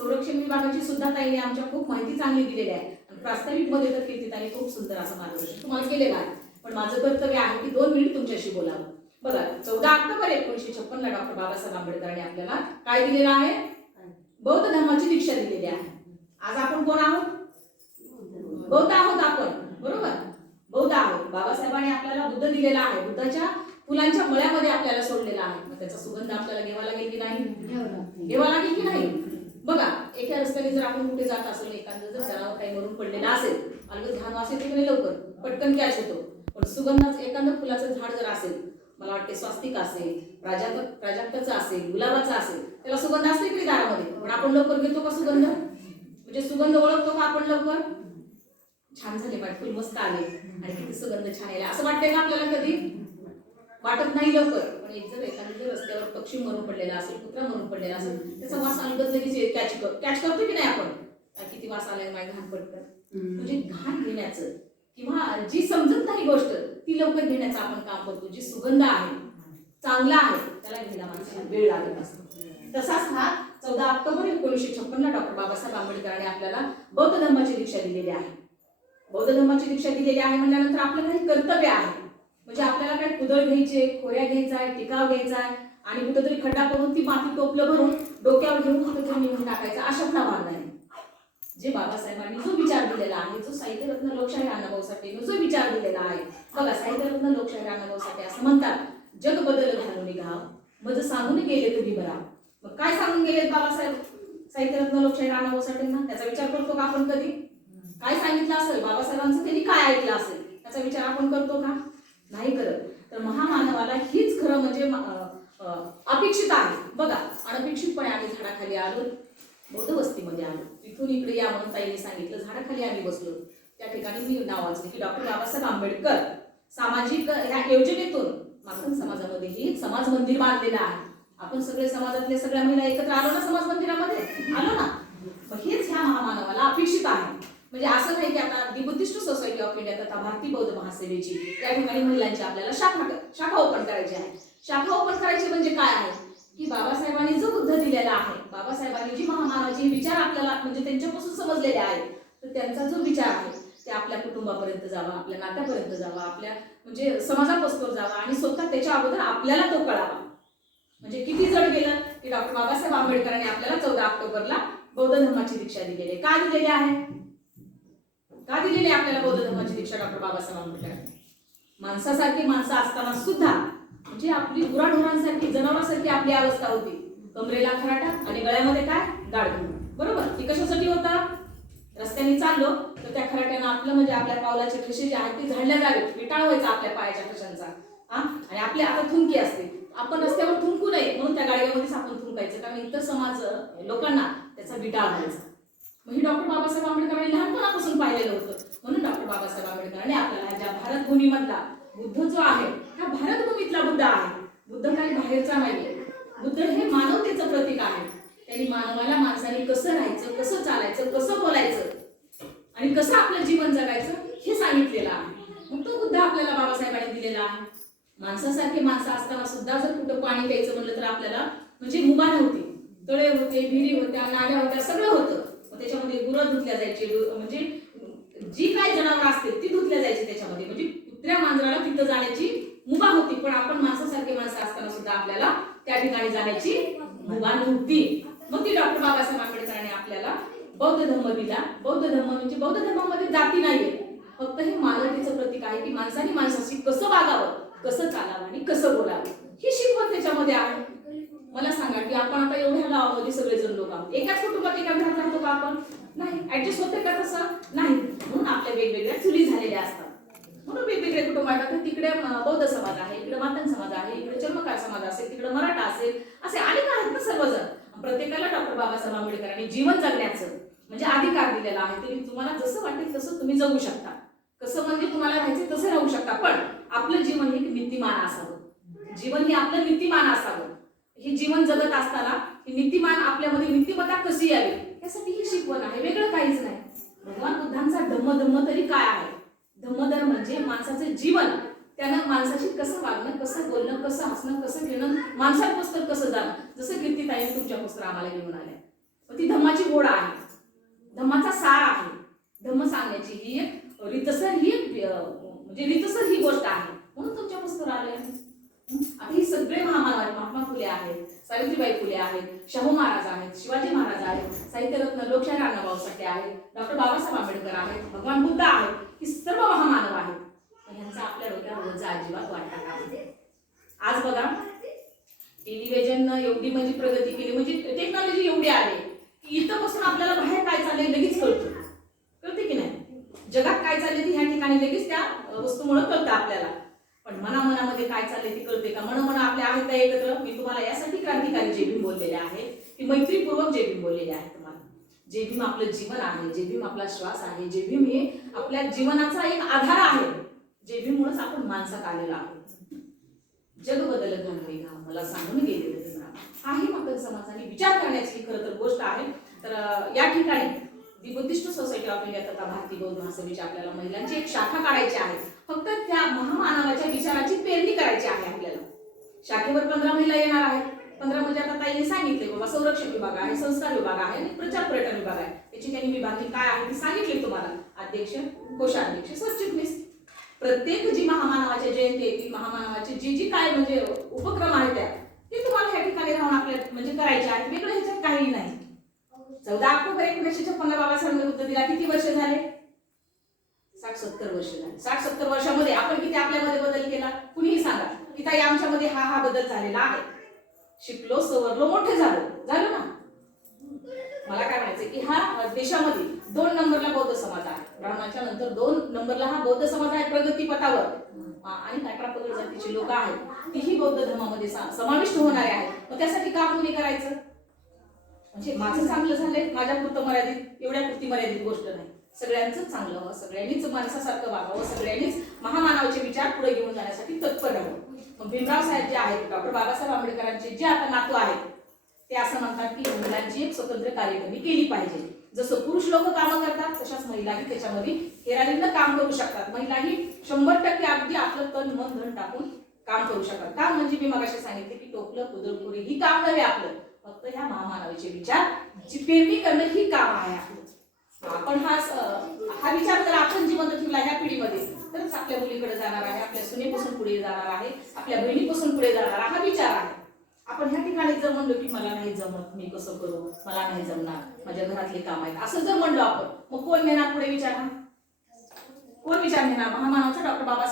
संरक्षण विभागाची सुद्धा ताईने आमच्या खूप माहिती चांगली दिलेली आहे आणि प्रास्ताविक मध्ये तर कीर्तिताईने खूप सुंदर असं मार्गदर्शन तुम्हाला केलेलं आहे. पण माझं कर्तव्य आहे की 2 मिनिट तुमच्याशी बोलावं. बघा 14 ऑक्टोबर 1956 ला डॉक्टर बाबासाहेब आंबेडकरांनी आपल्याला काय दिलेलं आहे? बौद्ध धर्माची दीक्षा दिलेली आहे. आज आपण कोण आहोत? बौद्ध आहोत आपण, बरोबर? बौद्ध आहोत. बाबासाहेबांनी आपल्याला बुद्ध दिलेला आहे. बुद्धाच्या फुलांच्या मळ्यामध्ये आपल्याला सोडलेला आहे. मग त्याचा सुगंध आपल्याला घ्यावा लागेल की नाही? घ्यावा लागेल की नाही? बघा एका रस्त्याने जर आपण कुठे जात असेल, एखादं जर जनावर काही मरून पडलेलं असेल, अलगद घाण वास येतो की लवकर पटकन कॅच होतो. पण सुगंधाचं एखादं फुलाचं झाड जर असेल, मला वाटते स्वास्तिक असेल, प्राजक्ताचं असेल, गुलाबाचं असेल, त्याला सुगंध असते की दारामध्ये, पण आपण लवकर घेतो का सुगंध? म्हणजे सुगंध ओळखतो का आपण लवकर? छान झाले माझे फुल, मस्त आले आणि किती सुगंध छान आले असं वाटतंय का आपल्याला? कधी वाटत नाही लवकर. पण एक जर एखाद्या रस्त्यावर पक्षी मरून पडलेला असेल, कुत्रा मरून पडलेला असेल, त्याचा वास अलगद लगेच कॅच करतो की नाही आपण? किती वास आलाय माझ्या घाण पडतं. म्हणजे घाण घेण्याचं किंवा जी समजत नाही गोष्ट ती लवकर घेण्याचं आपण काम करतो. जी सुगंध आहे, चांगला आहे, त्याला घ्यायला माणसाला वेळ लागत असतो. तसाच हा 14 ऑक्टोबर 1956 ला डॉक्टर बाबासाहेब आंबेडकरांनी आपल्याला बौद्ध धर्माची दीक्षा दिलेली आहे. बौद्ध धर्माची दीक्षा दिलेली आहे म्हणल्यानंतर आपलं काही कर्तव्य आहे. म्हणजे आपल्याला काय कुदळ घ्यायचे, खोऱ्या घ्यायचा आहे, टिकाव घ्यायचा आहे आणि कुठेतरी खड्डा करून ती माती टोपलं भरून डोक्यावर घेऊन कुठेतरी निघून टाकायचा अशातला भाग नाही. जे बाबासाहेबांनी जो विचार दिलेला आहे, जो साहित्यरत्न लोकशाहीर अण्णाभाऊ साठेंनी जो विचार दिलेला आहे, बघा साहित्यरत्न लोकशाहीर अण्णाभाऊ साठे असं म्हणतात, जग बदल घालून निघाव मज सांगून गेले तुम्ही बरा. मग काय सांगून गेलेत बाबासाहेब साहित्यरत्न लोकशाहीर अण्णाभाऊ साठेंना? त्याचा विचार करतो का आपण कधी? काय सांगितलं असेल बाबासाहेबांचं, त्यांनी काय ऐकलं असेल, त्याचा विचार आपण करतो का? नाही करत. तर महामानवाला हीच खरं म्हणजे अपेक्षित आहे. बघा अनपेक्षितपणे आम्ही झाडाखाली आलो, बौद्ध वस्तीमध्ये आलो, तिथून इकडे या म्हणून ताईने सांगितलं, झाडाखाली आम्ही बसलो. त्या ठिकाणी मी नाव वाचले की डॉक्टर बाबासाहेब आंबेडकर सामाजिक ह्या योजनेतून मातंग समाजामध्ये ही समाज मंदिर बांधलेलं आहे. आपण सगळे समाजातले सगळ्या महिला एकत्र आलो ना समाज मंदिरामध्ये, आलो ना. मग हेच ह्या महामानवाला अपेक्षित आहे. म्हणजे असं नाही की आता दि बुद्धिस्ट सोसायटी ऑफ इंडिया तथा भारतीय बौद्ध महासेवेची या ठिकाणी महिलांची आपल्याला शाखा ओपन करायची आहे. शाखा ओपन करायची म्हणजे काय आहे की बाबासाहेबांनी जो बुद्ध दिलेला आहे, बाबासाहेबांनी जी महामानवाचे विचार आपल्याला म्हणजे त्यांच्यापासून समजलेले आहेत, तर त्यांचा जो विचार आहे ते आपल्या कुटुंबापर्यंत जावा, आपल्या नात्यापर्यंत जावा, आपल्या म्हणजे समाजापासून जावा आणि स्वतः त्याच्या अगोदर आपल्याला तो कळावा. म्हणजे किती जड गेलं की डॉक्टर बाबासाहेब आंबेडकरांनी आपल्याला 14 ऑक्टोबरला बौद्ध धर्माची दीक्षा दिलेली आहे. का दिलेली आहे? का दिलेली आहे आपल्याला बौद्ध धर्माची दीक्षा डॉक्टर बाबासाहेब आंबेडकरांनी? माणसासारखी माणसं असताना सुद्धा म्हणजे आपली गुराढोरांसारखी जनावरांसारखी आपली अवस्था होती. कमरेला खराटा आणि गळ्यामध्ये काय गाडगुड, बरोबर? ती कशासाठी होता? रस्त्याने चाललो तर त्या खराट्यानं आपलं म्हणजे आपल्या पावलाचे ठसे जे आहेत ते झाडल्या जावेत, विटाळ व्हायचा आपल्या पायाच्या ठशांचा. आणि आपली आता थुंकी असते, आपण रस्त्यावर थुंकू नये म्हणून त्या गाडीमध्येच आपण थुंकायचं, कारण इतर समाज लोकांना त्याचा विटाळ व्हायचा. मग ही डॉक्टर बाबासाहेब आंबेडकरांनी लहानपणापासून पाहिलेलं होतं. म्हणून डॉक्टर बाबासाहेब आंबेडकरांनी आपल्याला ज्या भारतभूमीमधला बुद्ध जो आहे, हा भारतभूमीतला बुद्ध आहे. बुद्ध काही बाहेरचा नाही. बुद्ध हे मानवतेचं प्रतीक आहे. त्यांनी मानवाला माणसाने कसं राहायचं, कसं चालायचं, कसं बोलायचं आणि कसं आपलं जीवन जगायचं हे सांगितलेलं आहे. मग तो बुद्ध आपल्याला बाबासाहेबांनी दिलेला आहे. माणसासारखे माणसं असताना सुद्धा जर कुठं पाणी प्यायचं म्हणलं तर आपल्याला म्हणजे मुभा नव्हती. तळे होते, विहिरी होत्या, नाल्या होत्या, सगळं होतं. त्याच्यामध्ये गुरं धुतल्या जायचे, म्हणजे जी काय जनावर असतील ती धुतल्या जायची त्याच्यामध्ये. म्हणजे कुत्र्या मांजराला तिथं जाण्याची मुभा होती, पण आपण माणसासारखे माणसं असताना सुद्धा आपल्याला त्या ठिकाणी जाण्याची मुभा नव्हती. मग ती डॉक्टर बाबासाहेब आंबेडकरांनी आपल्याला बौद्ध धर्म दिला. बौद्ध धर्म म्हणजे बौद्ध धर्मामध्ये जाती नाहीये, फक्त हे मानवतेचं प्रतीक आहे की माणसाने माणसाशी कसं वागावं, कसं चालावं आणि कसं बोलावं ही शिकवण त्याच्यामध्ये आहे. मला सांगा की आपण आता एवढ्या गावामध्ये सगळेजण लोक आहोत, एकाच कुटुंबात एका घरात राहतो का आपण? नाही. ऍडजस्ट होते का तसं? नाही. म्हणून आपल्या वेगवेगळ्या चुली झालेल्या असतात. म्हणून वेगवेगळे कुटुंब आहेत. तिकडे बौद्ध समाज आहे, इकडे मातंग समाज आहे, इकडे चर्मकार समाज असेल, तिकडे मराठा असेल, असे अनेक आहेत ना सर्वजण. प्रत्येकाला डॉक्टर बाबासाहेब आंबेडकरांनी जीवन जगण्याचं म्हणजे अधिकार दिलेला आहे. तरी तुम्हाला जसं वाटेल तसं तुम्ही जगू शकता, कसं म्हणजे तुम्हाला राहायचं तसं राहू शकता, पण आपलं जीवन हे नीतिमान असावं. जीवन हे आपलं नीतिमान असावं. हे जीवन जगत असताना ही नीतिमान आपल्यामध्ये नीतिमत्ता कशी यावी यासाठी ही शिकवण आहे, वेगळं काहीच नाही. भगवान बुद्धांचा धम्म तरी काय आहे? धम्मधर्म म्हणजे माणसाचं जीवन, त्यानं माणसाशी कसं वागणं, कसं बोलणं, कसं हसणं, कसं घेणं, माणसापासून कसं जाणं. जसं कीर्तिताईने तुमच्या पुस्तक आम्हाला घेऊन आल्या, ती धम्माची गोड आहे, धम्माचा सार आहे. धम्म सांगण्याची ही एक रीतसर ही म्हणजे रीतसर ही गोष्ट आहे, म्हणून तुमच्या पुस्तकावर आले. आता ही सगळे महामानव आहेत. महात्मा फुले आहेत, सावित्रीबाई फुले आहेत, शाहू महाराज आहेत, शिवाजी महाराज आहेत, साहित्यरत्न लोकशाहीर अण्णाभाऊ साठे आहेत, डॉक्टर बाबासाहेब आंबेडकर आहेत, भगवान बुद्ध आहेत. ही सर्व महामानव आहेत. ह्यांचा आपल्या डोक्यावर वजा अजिबात वाटता का? आज बघा टेलिव्हिजन एवढी म्हणजे प्रगती केली, म्हणजे टेक्नॉलॉजी एवढी आली की इथं बसून आपल्याला बाहेर काय चाललंय लगेच कळतं. कळते की नाही? जगात काय चाललंय ते ह्या ठिकाणी लगेच त्या वस्तूमुळे कळतं आपल्याला. पण मनामध्ये काय चाललंय ते कळते का? मन आपल्या आहेत का एकत्र? मी तुम्हाला यासाठी क्रांतिकारी जय भीम बोललेले आहे की मैत्रीपूर्वक जय भीम बोललेले आहे तुम्हाला. जय भीम आपलं जीवन आहे, जय भीम आपला श्वास आहे, जय भीम हे आपल्या जीवनाचा एक आधार आहे. जय भीम मुळेच आपण माणसात आलेलो आहोत. जग बदल घालवे मला सांगून गेलेलं आहे. मकर समाजाने विचार करण्याची ही खरं तर गोष्ट आहे. तर या ठिकाणी दि बुद्धिस्ट सोसायटी ऑफ इंडिया तथा भारतीय बौद्ध महासभेची आपल्याला महिलांची एक शाखा काढायची आहे. फक्त त्या महामानवाच्या विचाराची पेरणी करायची आहे आपल्याला. शाखेवर 15 महिला येणार आहेत. 15 म्हणजे आता ताईने सांगितले बाबा संरक्षण विभाग आहे, संस्कार विभाग आहे आणि प्रचार पर्यटन विभाग आहे. याची त्यांनी विभागणी काय आहे ती सांगितली तुम्हाला. अध्यक्ष, कोषाध्यक्ष, सरचिटणीस. प्रत्येक जी महामानवाच्या जयंती येतील, महामानवाचे जी काय म्हणजे उपक्रम आहेत ते तुम्हाला या ठिकाणी राहून आपल्या म्हणजे करायचे आहेत. वेगळं ह्याच्यात काही नाही. 14 ऑक्टोबर 1956 बाबासाहेबांनी बुद्ध दिला. किती वर्ष झाले? 60-70 वर्ष झाले. 60-70 वर्षामध्ये आपण किती आपल्यामध्ये बदल केला? कुणीही सांगा की ताई आमच्यामध्ये हा बदल झालेला आहे. शिकलो, सवरलो, मोठे झालो ना. मला काय म्हणायचं की हा देशामध्ये 2 नंबरला बौद्ध समाज आहे. ब्राह्मणाच्या नंतर 2 नंबरला हा बौद्ध समाज आहे प्रगतीपथावर. आणि 18 पगड जातीची लोक आहेत, तीही बौद्ध धर्मामध्ये समाविष्ट होणारे आहेत. मग त्यासाठी काम कोणी करायचं? म्हणजे माझं चांगलं झालंय, माझ्या पुरतं मर्यादित, एवढ्या पुरती मर्यादित गोष्ट नाही. सगळ्यांचं चांगलं व्हावं, सगळ्यांनीच माणसासारखं वागावं, सगळ्यांनीच महामानवाचे विचार पुढे घेऊन जाण्यासाठी तत्पर राहावं. मग भीमराव साहेब जे आहेत, डॉक्टर बाबासाहेब आंबेडकरांचे जे आता नातू आहेत, ते असं म्हणतात की महिलांची एक स्वतंत्र कार्यक्रम केली पाहिजे. जसं पुरुष लोक कामं करतात तशाच महिलाही त्याच्यामध्ये हेरारीनं काम करू शकतात. महिलाही 100% अगदी आपलं तन मन धन टाकून काम करू शकतात. काम म्हणजे मी मगाशी सांगितले की टोपलं कुदळपुरी ही काम नव्हे आपलं, फक्त ह्या महामानवाचे विचार जी पेरणी करणं ही काम आहे आपलं. आपण हा विचार जर आपण जिवंत ठेवला ह्या पिढीमध्ये तरच आपल्या मुलीकडे जाणार आहे, आपल्या सुनेपासून पुढे जाणार आहे, आपल्या बहिणीपासून पुढे जाणार हा विचार आहे. आपण ह्या ठिकाणी जर म्हणलो की मला नाही जमत, मी कसं करू, मला नाही जमणार, माझ्या घरातले काम आहेत, असं जर म्हणलो आपण, मग कोण घेणार पुढे विचार? कोण विचार घेणार? महामानवाचा डॉक्टर बाबासाहेब